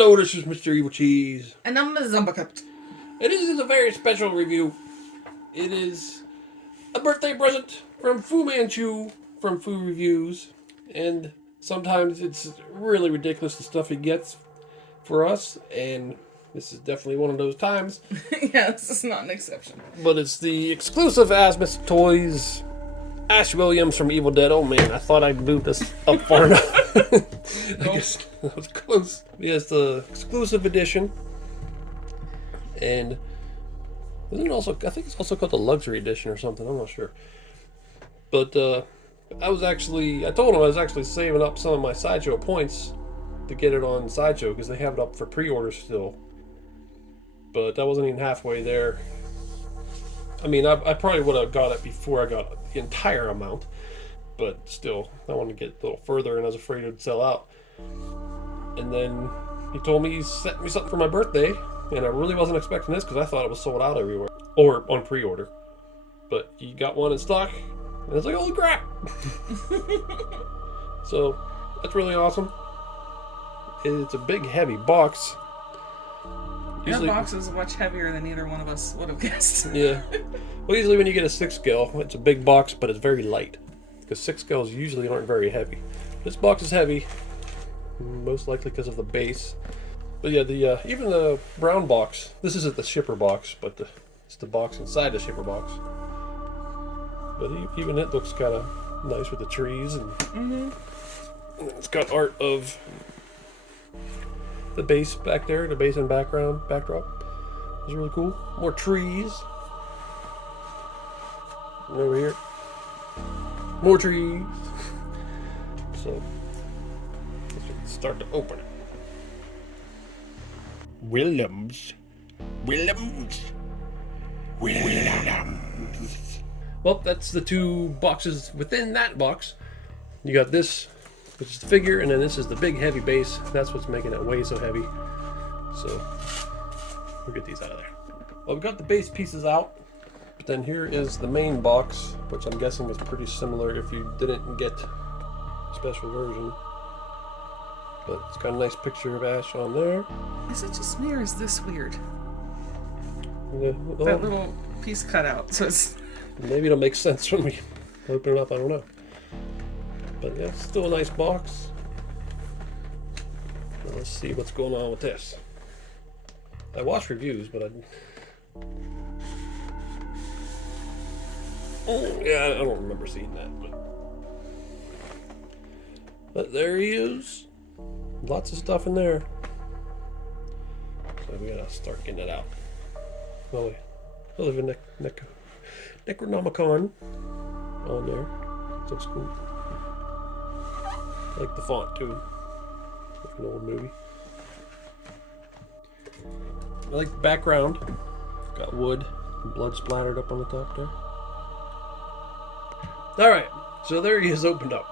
Hello, this is Mr. Evilcheese. And I'm a Zumbacut. And this is a very special review. It is a birthday present from Fu Manchu from Fu Reviews. And sometimes it's really ridiculous the stuff he gets for us. And this is definitely one of those times. Yeah, this is not an exception. But it's the exclusive Asmus Toys Ash Williams from Evil Dead. Oh man, I thought I'd move this up far enough. I guess that was close. Yeah, it's the exclusive edition. And isn't it also, I think it's also called the luxury edition or something, I'm not sure. But I told him I was actually saving up some of my Sideshow points to get it on Sideshow because they have it up for pre-order still. But I wasn't even halfway there. I mean, I probably would have got it before I got the entire amount. But still, I wanted to get a little further and I was afraid it would sell out. And then he told me he sent me something for my birthday. And I really wasn't expecting this because I thought it was sold out everywhere. Or on pre-order. But he got one in stock. And I was like, holy crap! So, that's really awesome. It's a big, heavy box. That box is much heavier than either one of us would have guessed. Yeah. Well, usually when you get a 6 scale, it's a big box, but it's very light. Because 6 scales usually aren't very heavy. This box is heavy. Most likely because of the base. But yeah, even the brown box, this isn't the shipper box, but it's the box inside the shipper box. But even it looks kind of nice with the trees. And it's got art of the base back there, the base and backdrop. It's really cool. More trees. And over here, more trees. So, let's start to open it. Williams. Well, that's the two boxes within that box. You got this, which is the figure, and then this is the big heavy base. That's what's making it weigh so heavy. So, we'll get these out of there. Well, we've got the base pieces out, but then here is the main box, which I'm guessing is pretty similar if you didn't get a special version. But it's got a nice picture of Ash on there. Is it just me or is this weird? Yeah, That little piece cut out, so it's... Maybe it'll make sense when we open it up, I don't know. But yeah, it's still a nice box. Now let's see what's going on with this. I watched reviews, but I don't remember seeing that. But there he is. Lots of stuff in there. So we gotta start getting it out. Well, we live in Necronomicon on there. Looks cool. I like the font too. Like an old movie. I like the background. Got wood and blood splattered up on the top there. Alright, so there he is opened up.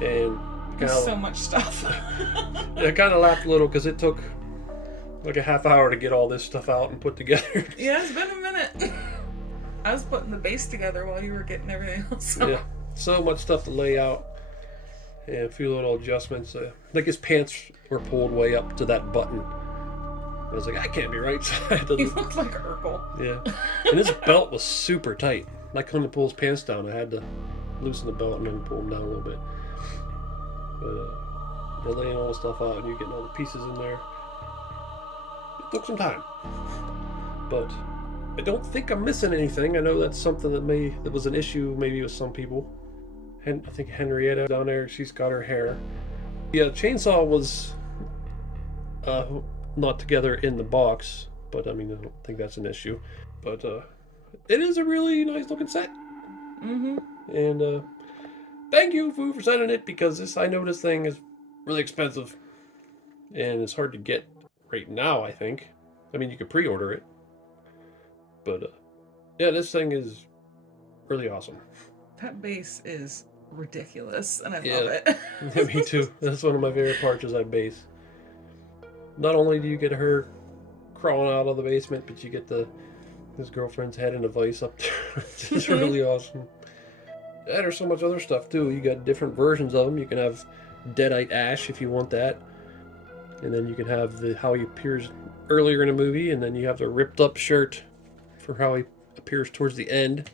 And there's so much stuff. I kind of laughed a little because it took like a half hour to get all this stuff out and put together. Yeah, it's been a minute. I was putting the base together while you were getting everything else out. Yeah, so much stuff to lay out. And a few little adjustments. Like his pants were pulled way up to that button. I was like, that can't be right. So I had to... He looked like Urkel. Yeah. And his belt was super tight. I couldn't pull his pants down. I had to loosen the belt and then pull them down a little bit. But they're laying all the stuff out and you're getting all the pieces in there. It took some time. But I don't think I'm missing anything. I know that's something that was an issue maybe with some people. I think Henrietta down there, she's got her hair. Yeah, the chainsaw was not together in the box, but I mean, I don't think that's an issue. But it is a really nice looking set. And thank you, Fu, for sending it, because I know this thing is really expensive. And it's hard to get right now, I think. I mean, you could pre-order it. But yeah, this thing is really awesome. That base is ridiculous, and I love it. Yeah, me too. That's one of my favorite parts is that base. Not only do you get her crawling out of the basement, but you get his girlfriend's head in a vice up there. It's really awesome. Yeah, there's so much other stuff too. You got different versions of them. You can have Deadite Ash if you want that. And then you can have how he appears earlier in the movie, and then you have the ripped up shirt for how he appears towards the end.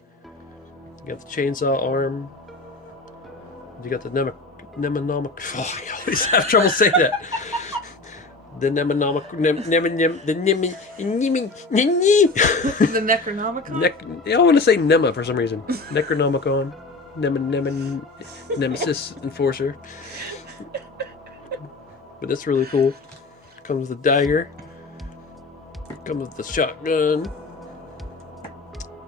You got the chainsaw arm. You got the mnemonomic. Oh, I always have trouble saying that. The mnemonomic. The Necronomicon? I want to say Nema for some reason. Necronomicon. Nemesis Enforcer. But that's really cool. Comes the dagger. Comes with the shotgun.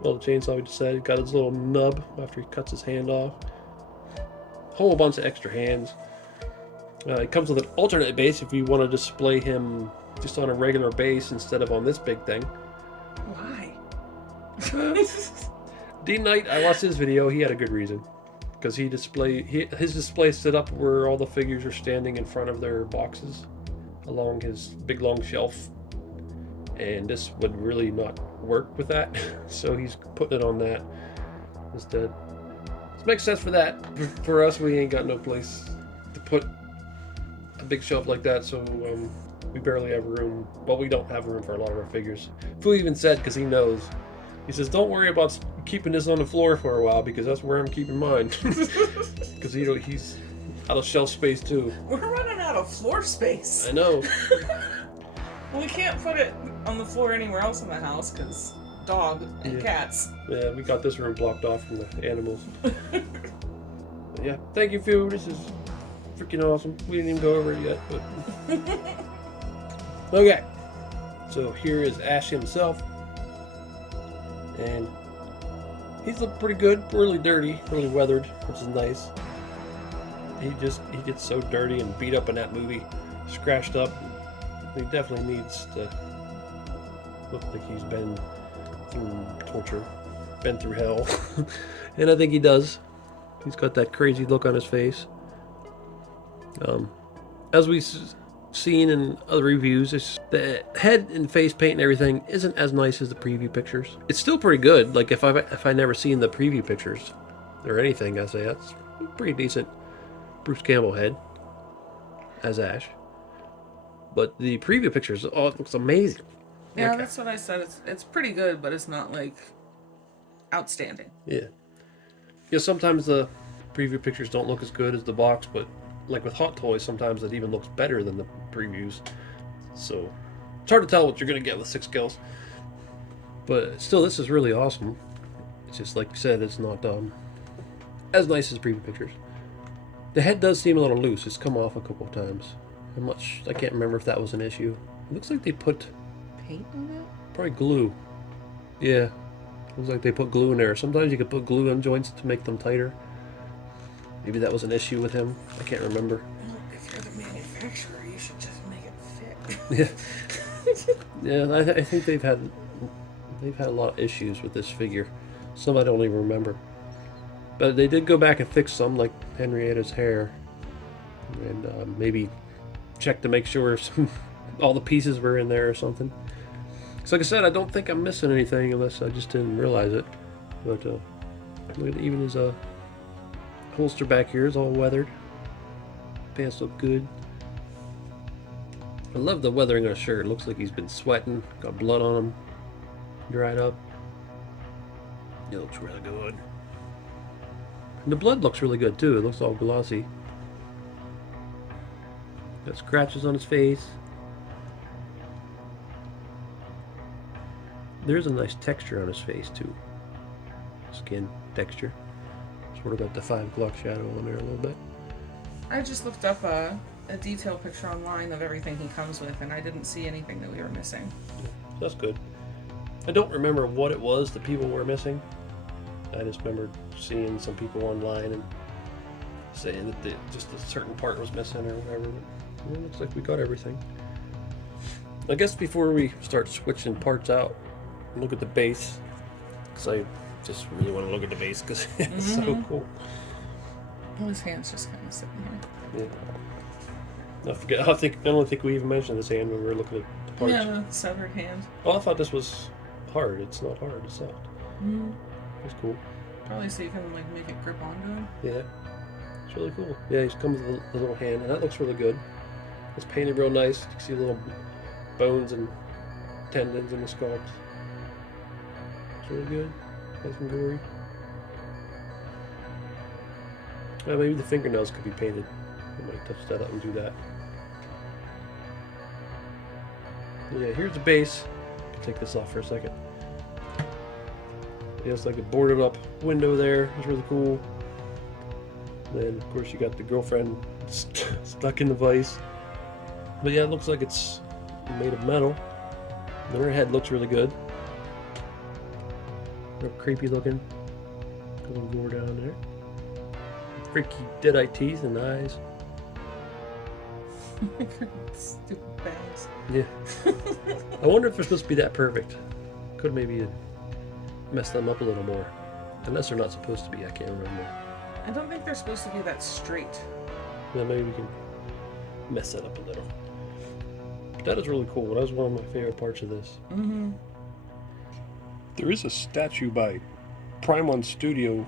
Well, the chainsaw we just said. He got his little nub after he cuts his hand off. Whole bunch of extra hands. It comes with an alternate base if you want to display him just on a regular base instead of on this big thing. Why? D Knight, I watched his video. He had a good reason. Because his display set up where all the figures are standing in front of their boxes along his big long shelf. And this would really not work with that. So he's putting it on that instead. This makes sense for that. For us, we ain't got no place to put a big shelf like that, so we barely have room. Well, we don't have room for a lot of our figures. Fu even said, because he knows, he says, don't worry about keeping this on the floor for a while, because that's where I'm keeping mine. Because he's out of shelf space too. We're running out of floor space. I know. Well, we can't put it on the floor anywhere else in the house, because dog and cats. Yeah, we got this room blocked off from the animals. Yeah, thank you, Fu. This is freaking awesome. We didn't even go over it yet, but... Okay. So here is Ash himself. And he's looking pretty good. Really dirty. Really weathered, which is nice. He gets so dirty and beat up in that movie. Scratched up. He definitely needs to look like he's been through torture. Been through hell. And I think he does. He's got that crazy look on his face. As we've seen in other reviews, the head and face paint and everything isn't as nice as the preview pictures. It's still pretty good. Like if I never seen the preview pictures or anything, I say that's pretty decent. Bruce Campbell head as Ash, but the preview pictures, oh, it looks amazing. Yeah, that's what I said. It's pretty good, but it's not like outstanding. Yeah. Sometimes the preview pictures don't look as good as the box, but like with Hot Toys, sometimes it even looks better than the previews. So it's hard to tell what you're going to get with 6 kills. But still, this is really awesome. It's just like you said, it's not as nice as preview pictures. The head does seem a little loose. It's come off a couple of times. I can't remember if that was an issue. It looks like they put paint on it? Probably glue. Yeah. Looks like they put glue in there. Sometimes you can put glue on joints to make them tighter. Maybe that was an issue with him. I can't remember. Well, if you're the manufacturer, you should just make it fit. Yeah. Yeah, I think they've had a lot of issues with this figure. Some I don't even remember. But they did go back and fix some, like Henrietta's hair. And maybe check to make sure all the pieces were in there or something. So like I said, I don't think I'm missing anything unless I just didn't realize it. But look at even his holster back here is all weathered. Pants look good. I love the weathering on his shirt. It looks like he's been sweating, got blood on him, dried up. It looks really good. And the blood looks really good too. It looks all glossy. Got scratches on his face. There's a nice texture on his face too. Skin texture. Sort of got the 5 o'clock shadow on there a little bit. I just looked up a detail picture online of everything he comes with, and I didn't see anything that we were missing. Yeah, that's good. I don't remember what it was that people were missing. I just remember seeing some people online and saying that just a certain part was missing or whatever. But it looks like we got everything. I guess before we start switching parts out, look at the base, because I just really want to look at the base because it's so cool. Oh, his hand's just kind of sitting here. Yeah. I don't think we even mentioned this hand when we were looking at the parts. Yeah, the severed hand. Oh, I thought this was hard. It's not hard. It's soft. It's cool. Probably so you can like make it grip on good. Yeah. It's really cool. Yeah, he's come with a little hand, and that looks really good. It's painted real nice. You can see little bones and tendons in the sculpt. It's really good. Nice and gory. Maybe the fingernails could be painted. I might touch that up and do that. Yeah, here's the base. Take this off for a second. Yeah, it's like a boarded up window there. It's really cool. Then, of course, you got the girlfriend stuck in the vise. But yeah, it looks like it's made of metal. And her head looks really good. Real creepy looking. A little gore down there. Freaky dead-eye teeth and eyes. Stupid bangs. Yeah. I wonder if they're supposed to be that perfect. Could maybe mess them up a little more. Unless they're not supposed to be, I can't remember. I don't think they're supposed to be that straight. Yeah, maybe we can mess that up a little. But that is really cool. That was one of my favorite parts of this. Mm-hmm. There is a statue by Primon Studio.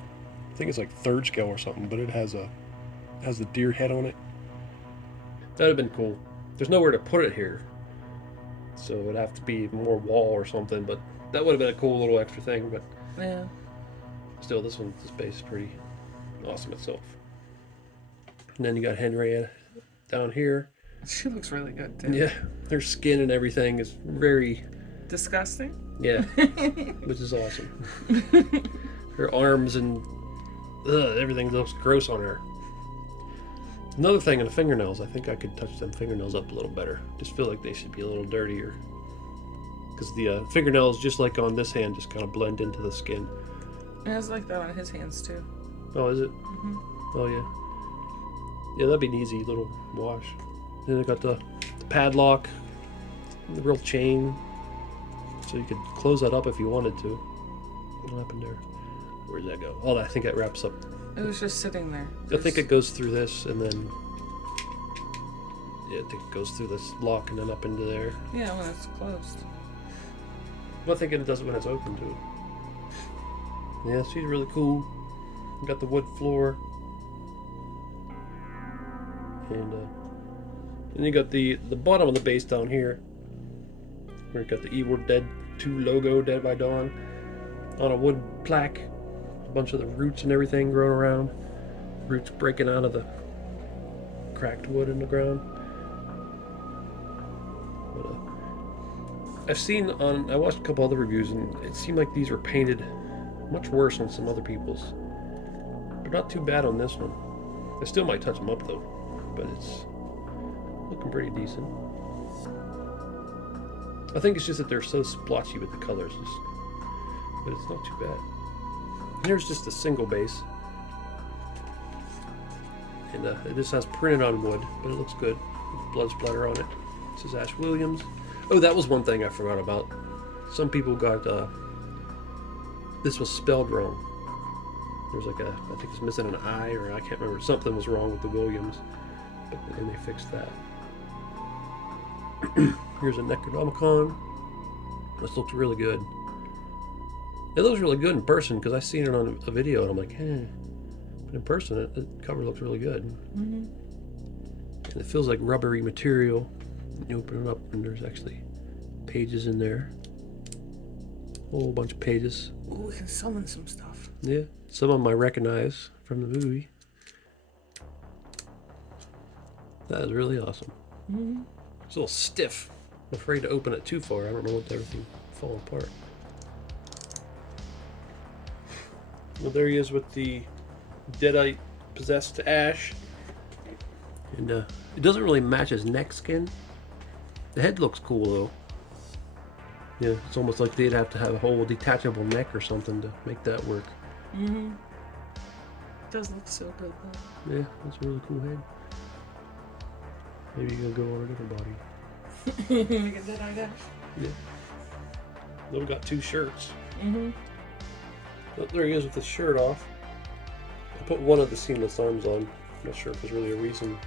I think it's like 3rd scale or something, but it has the deer head on it. That would have been cool. There's nowhere to put it here, so it'd have to be more wall or something. But that would have been a cool little extra thing. But Yeah. still, this base is pretty awesome itself. And then you got Henrietta down here. She looks really good too. Yeah, her skin and everything is very Disgusting. yeah, which is awesome. Her arms and everything looks gross on her. Another thing in the fingernails, I think I could touch them fingernails up a little better. Just feel like they should be a little dirtier. Because the fingernails, just like on this hand, just kind of blend into the skin. It has like that on his hands too. Oh, is it? Mm-hmm. Oh, yeah. Yeah, that'd be an easy little wash. Then I got the padlock, the real chain. So you could close that up if you wanted to. What happened there? Where'd that go? Oh, I think that wraps up. It was just sitting there. I think it goes through this and then yeah, I think it goes through this lock and then up into there. Yeah, when it's closed. Well, I think it does it when it's open too. Yeah, she's really cool. Got the wood floor, and then you got the bottom of the base down here, where you got the Evil Dead 2 logo, Dead by Dawn, on a wood plaque. A bunch of the roots and everything growing around. Roots breaking out of the cracked wood in the ground. But, I watched a couple other reviews and it seemed like these were painted much worse than some other people's. But not too bad on this one. I still might touch them up though, but it's looking pretty decent. I think it's just that they're so splotchy with the colors, but it's not too bad. Here's just a single base. And this has printed on wood, but it looks good. Blood splatter on it. This is Ash Williams. Oh, that was one thing I forgot about. Some people got, this was spelled wrong. There's like I think it's missing an I, or I can't remember. Something was wrong with the Williams. But then they fixed that. Here's a Necronomicon. This looks really good. It looks really good in person because I've seen it on a video and I'm like, But in person, the cover looks really good. Mm-hmm. And it feels like rubbery material. You open it up and there's actually pages in there. A whole bunch of pages. Ooh, we can summon some stuff. Yeah, some of them I recognize from the movie. That is really awesome. Mm-hmm. It's a little stiff. I'm afraid to open it too far. I don't know what everything fall apart. Well, there he is with the Deadite possessed Ash. And it doesn't really match his neck skin. The head looks cool though. Yeah, it's almost like they'd have to have a whole detachable neck or something to make that work. Mm-hmm. It does look so good though. Yeah, that's a really cool head. Maybe you're gonna go on a different body. Make a Deadite Ash. Yeah. Then we got 2 shirts. Mm-hmm. Oh, there he is with his shirt off. I put one of the seamless arms on. I'm not sure if there's really a reason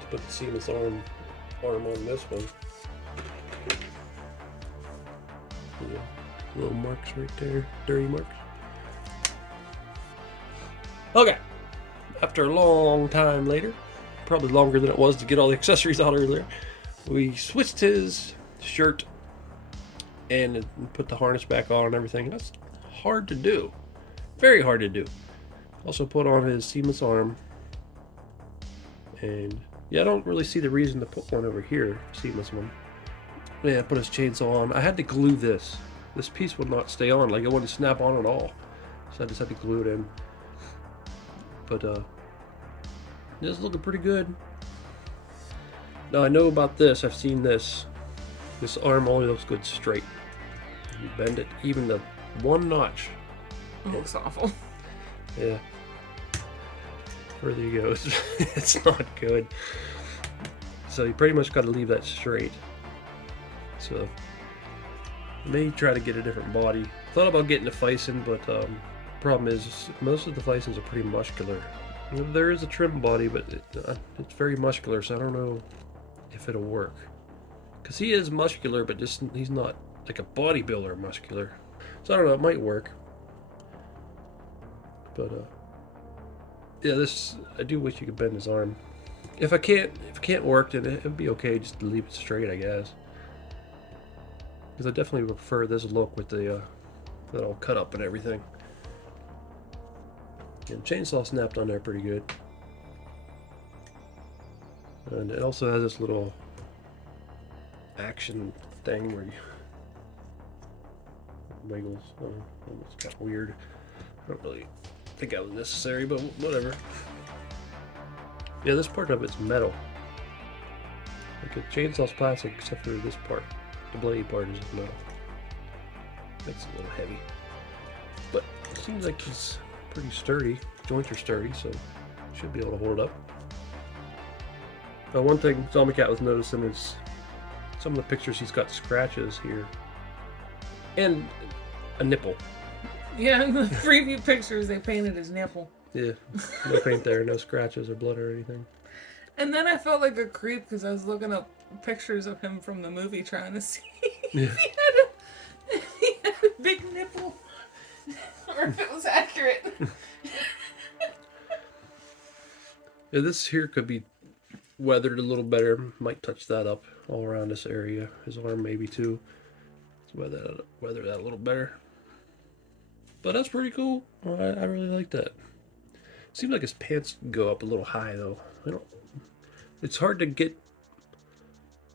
to put the seamless arm on this one. Yeah, little marks right there, dirty marks. Okay, after a long time later, probably longer than it was to get all the accessories out earlier. We switched his shirt and put the harness back on and everything. That's hard to do. Very hard to do. Also put on his seamless arm. And yeah, I don't really see the reason to put one over here, seamless one. Yeah, put his chainsaw on. I had to glue this. This piece would not stay on, like it wouldn't snap on at all. So I just had to glue it in. But it's looking pretty good. Now I know about this, I've seen this. This arm only looks good straight. You bend it even the one notch. It looks awful. Yeah. Further you go, it's not good. So you pretty much got to leave that straight. So may try to get a different body. Thought about getting a Fison, but problem is most of the Fisons are pretty muscular. There is a trim body, but it's very muscular, so I don't know if it'll work. Because he is muscular, but just he's not like a bodybuilder muscular. So I don't know, it might work. But yeah, this I do wish you could bend his arm. If it can't work, then it'd be okay just to leave it straight, I guess. Because I definitely prefer this look with the that all cut up and everything. And chainsaw snapped on there pretty good. And it also has this little action thing where you wiggles. It's kind of weird. I don't really think that was necessary, but whatever. Yeah, this part of it's metal. Like a chainsaw's plastic, except for this part. The blade part is metal. That's a little heavy. But it seems like he's pretty sturdy. Joints are sturdy, so should be able to hold up. One thing Zombie Cat was noticing is some of the pictures he's got scratches here. And a nipple. Yeah, in the preview pictures they painted his nipple. Yeah, no paint there, no scratches or blood or anything. And then I felt like a creep because I was looking up pictures of him from the movie trying to see if he had a big nipple or if it was accurate. Yeah, this here could be weathered a little better. Might touch that up all around this area. His arm maybe too. Let's weather that a little better. But that's pretty cool. I really like that. Seems like his pants go up a little high though. It's hard to get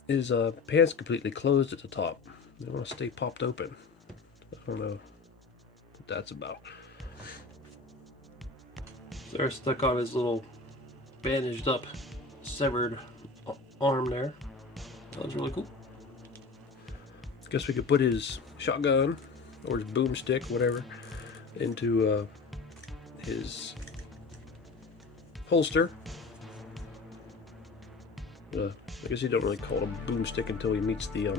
his pants completely closed at the top. They want to stay popped open. I don't know what that's about. So they're stuck on his little bandaged up, severed arm there. That was really cool. Guess we could put his shotgun or his boomstick, whatever, into his holster. I guess you don't really call it a boomstick until he meets the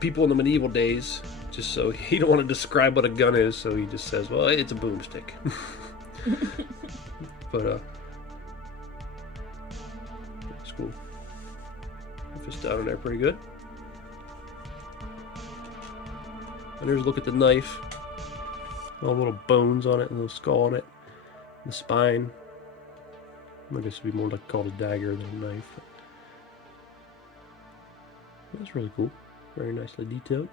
people in the medieval days. Just so he don't want to describe what a gun is, so he just says, "Well, it's a boomstick." But it's cool. Fits down in there pretty good. And there's a look at the knife. All little bones on it, and a little skull on it. The spine. I guess it'd be more like called a dagger than a knife. That's really cool. Very nicely detailed.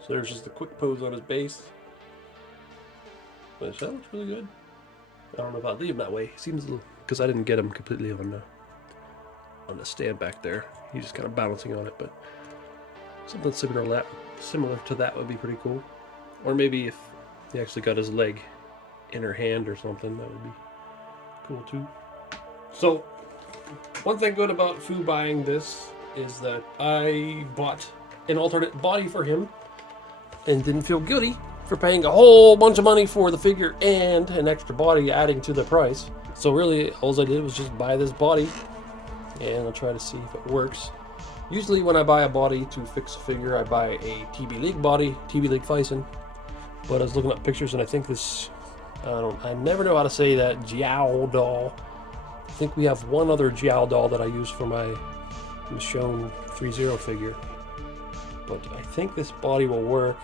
So there's just a quick pose on his base. But that looks really good. I don't know if I'd leave him that way. He seems a little, because I didn't get him completely on the stand back there. He's just kind of balancing on it, but something similar to that would be pretty cool. Or maybe if he actually got his leg in her hand or something, that would be cool too. So, one thing good about Fu buying this is that I bought an alternate body for him and didn't feel guilty for paying a whole bunch of money for the figure and an extra body adding to the price. So really, all I did was just buy this body, and I'll try to see if it works. Usually when I buy a body to fix a figure, I buy a TB League body, TB League Fison. But I was looking at pictures, and I think this, I never know how to say that, Jiao doll. I think we have one other Jiao doll that I use for my Michonne 3-0 figure. But I think this body will work.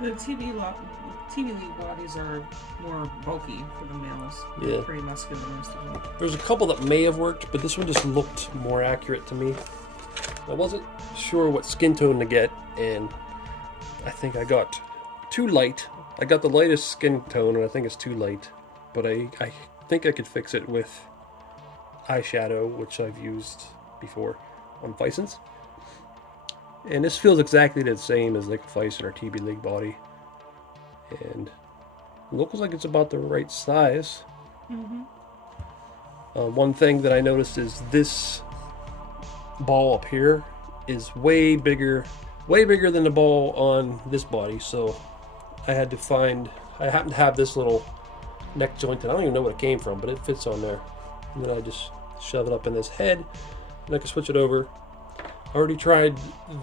The TB TV League bodies are more bulky for the males. Yeah. They're pretty muscular, most of them. There's a couple that may have worked, but this one just looked more accurate to me. I wasn't sure what skin tone to get, and I think I got too light. I got the lightest skin tone, and I think it's too light. But I think I could fix it with eyeshadow, which I've used before on Bison's. And this feels exactly the same as like Bison or TB League body. And it looks like it's about the right size. Mm-hmm. One thing that I noticed is this ball up here is way bigger than the ball on this body. So I had to find, I happen to have this little neck joint, and I don't even know what it came from, but it fits on there. And then I just shove it up in this head, and I can switch it over. I already tried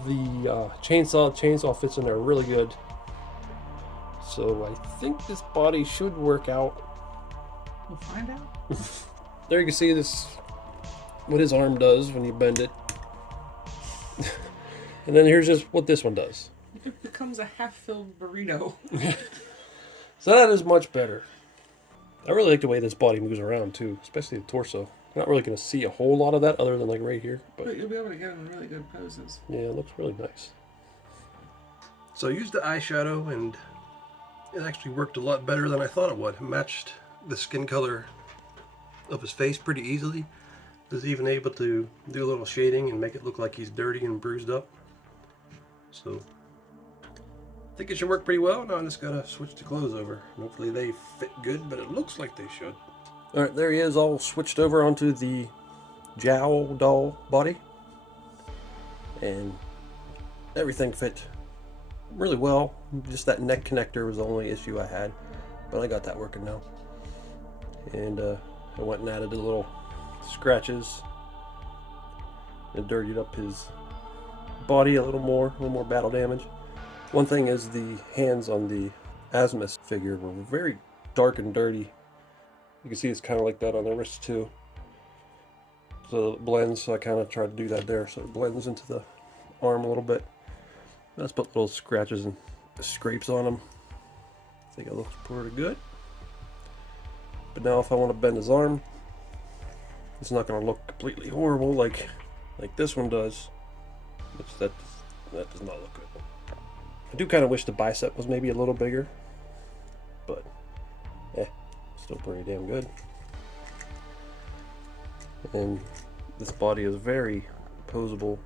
the chainsaw. Chainsaw fits in there really good. So I think this body should work out. We'll find out. There you can see this, what his arm does when you bend it. And then here's just what this one does. It becomes a half-filled burrito. So that is much better. I really like the way this body moves around too, especially the torso. I'm not really going to see a whole lot of that other than like right here. But you'll be able to get him in really good poses. Yeah, it looks really nice. So I used the eyeshadow, and it actually worked a lot better than I thought it would. It matched the skin color of his face pretty easily. I was even able to do a little shading and make it look like he's dirty and bruised up. So I think it should work pretty well. Now I just gotta switch the clothes over. Hopefully they fit good, but it looks like they should. Alright, there he is, all switched over onto the Jowl doll body. And everything fit really well. Just that neck connector was the only issue I had, but I got that working now. And I went and added the little scratches and dirtied up his body a little more battle damage. One thing is the hands on the Asmus figure were very dark and dirty. You can see it's kind of like that on the wrist too. So it blends, so I kind of tried to do that there, so it blends into the arm a little bit. Let's put little scratches and scrapes on them. I think it looks pretty good. But now if I want to bend his arm, it's not going to look completely horrible like this one does. Which that does not look good. I do kind of wish the bicep was maybe a little bigger, but still pretty damn good. And this body is very posable,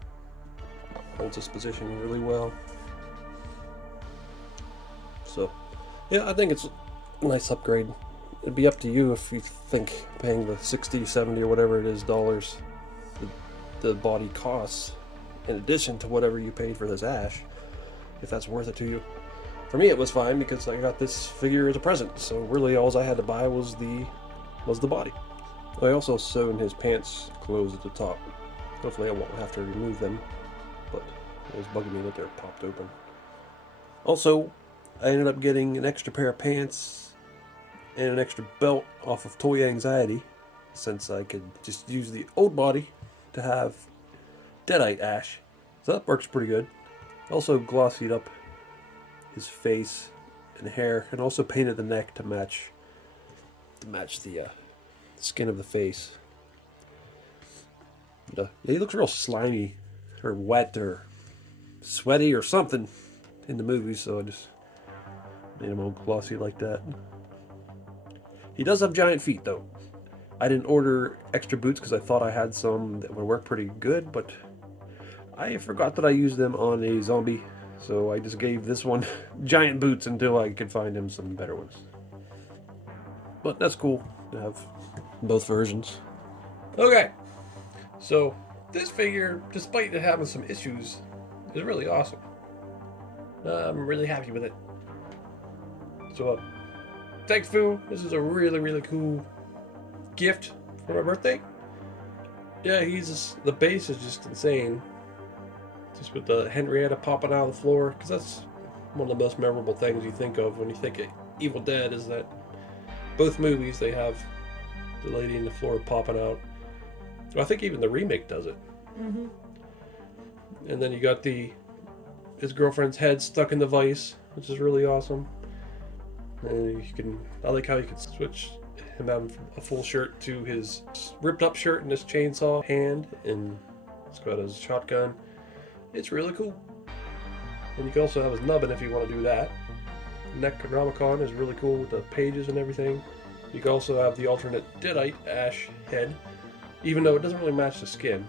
holds its position really well. So yeah, I think it's a nice upgrade. It'd be up to you if you think paying the 60, 70 or whatever it is dollars the body costs in addition to whatever you paid for this Ash, if that's worth it to you. For me it was fine because I got this figure as a present, so really all I had to buy was the body. I also sewn his pants closed at the top. Hopefully I won't have to remove them, but it was bugging me that they're popped open. Also, I ended up getting an extra pair of pants and an extra belt off of Toy Anxiety, since I could just use the old body to have Deadite Ash. So that works pretty good. Also glossied up his face and hair, and also painted the neck to match the skin of the face. And, yeah, he looks real slimy or wet or sweaty or something in the movie, so I just made him all glossy like that. He does have giant feet though. I didn't order extra boots because I thought I had some that would work pretty good, but I forgot that I used them on a zombie, so I just gave this one giant boots until I could find him some better ones. But that's cool to have both versions. Okay, so this figure, despite it having some issues, is really awesome. I'm really happy with it. So thanks, Fu. This is a really, really cool gift for my birthday. Yeah, the base is just insane. Just with the Henrietta popping out of the floor, because that's one of the most memorable things you think of when you think of Evil Dead, is that both movies, they have the lady in the floor popping out. I think even the remake does it. Mm-hmm. And then you got his girlfriend's head stuck in the vice, which is really awesome. And I like how you can switch him having a full shirt to his ripped up shirt and his chainsaw hand, and it's got his shotgun. It's really cool. And you can also have his nubbin if you want to do that. Necronomicon is really cool with the pages and everything. You can also have the alternate Deadite Ash head, even though it doesn't really match the skin.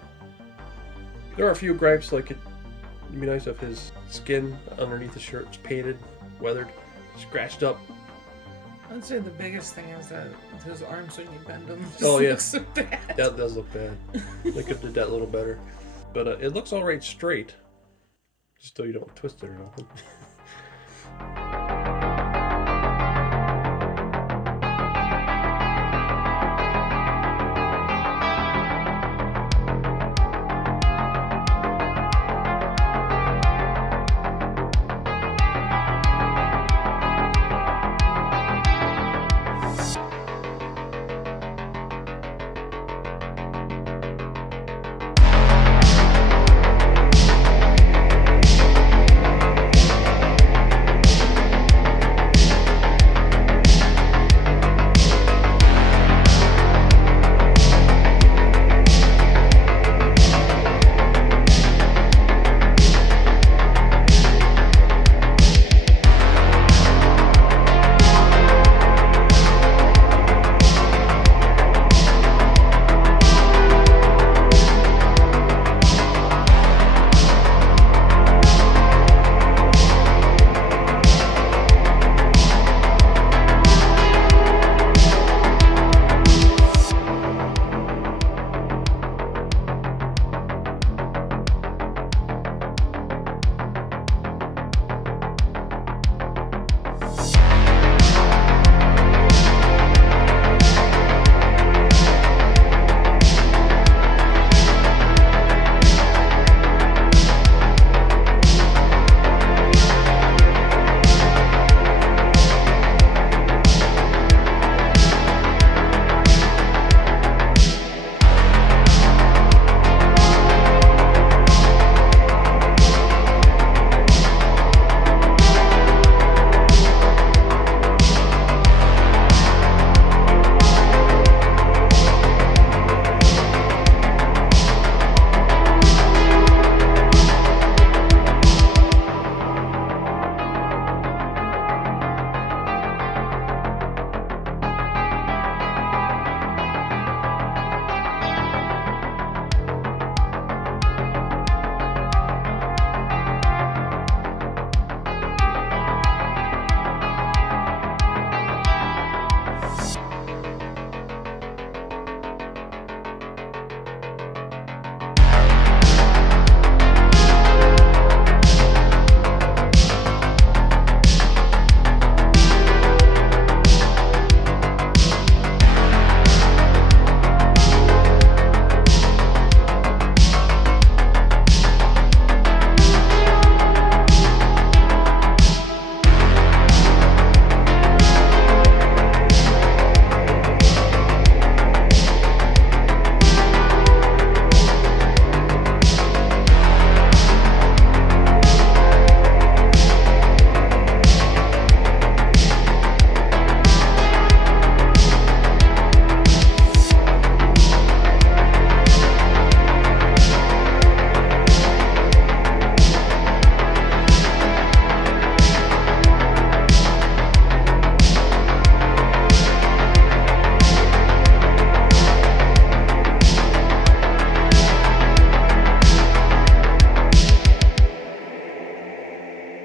There are a few gripes, like it'd be nice if his skin underneath the shirt was painted, weathered, scratched up. I'd say the biggest thing is that his arms, when you bend them, just Oh, yeah. look so bad. That does look bad. They could have did that a little better. But it looks alright straight. Just so you don't twist it or nothing.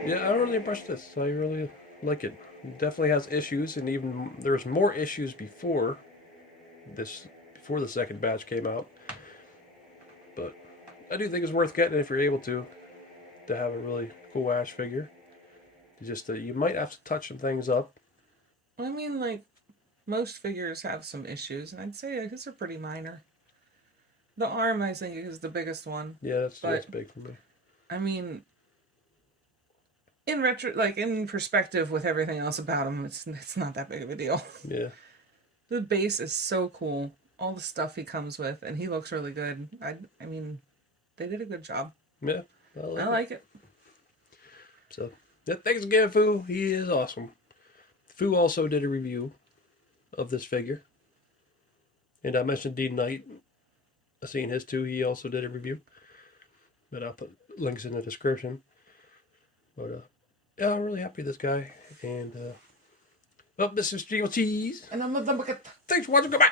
Yeah, I really brushed this. I really like it. It definitely has issues, and even there was more issues before the second batch came out. But I do think it's worth getting if you're able to have a really cool Ash figure. It's just that you might have to touch some things up. I mean, like, most figures have some issues, and I'd say his are pretty minor. The arm, I think, is the biggest one. Yeah, that's big for me. I mean, in perspective with everything else about him, it's not that big of a deal. Yeah. The base is so cool. All the stuff he comes with, and he looks really good. I mean, they did a good job. Yeah. I like it. So, yeah, thanks again, Foo. He is awesome. Fu also did a review of this figure. And I mentioned Dean Knight. I've seen his too. He also did a review. But I'll put links in the description. But yeah, I'm really happy with this guy. And well, this is Evilcheese. And I'm the bucket. Thanks for watching. Goodbye.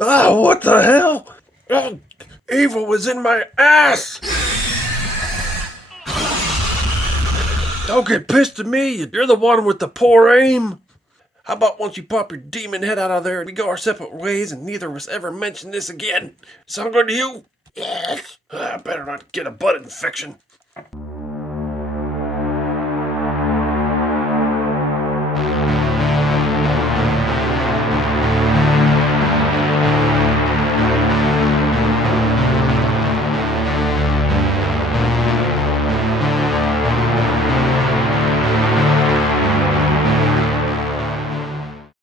Ah, what the hell? Oh, evil was in my ass! Don't get pissed at me. You're the one with the poor aim. How about once you pop your demon head out of there, we go our separate ways and neither of us ever mention this again? Sound good to you? Yes. I better not get a butt infection.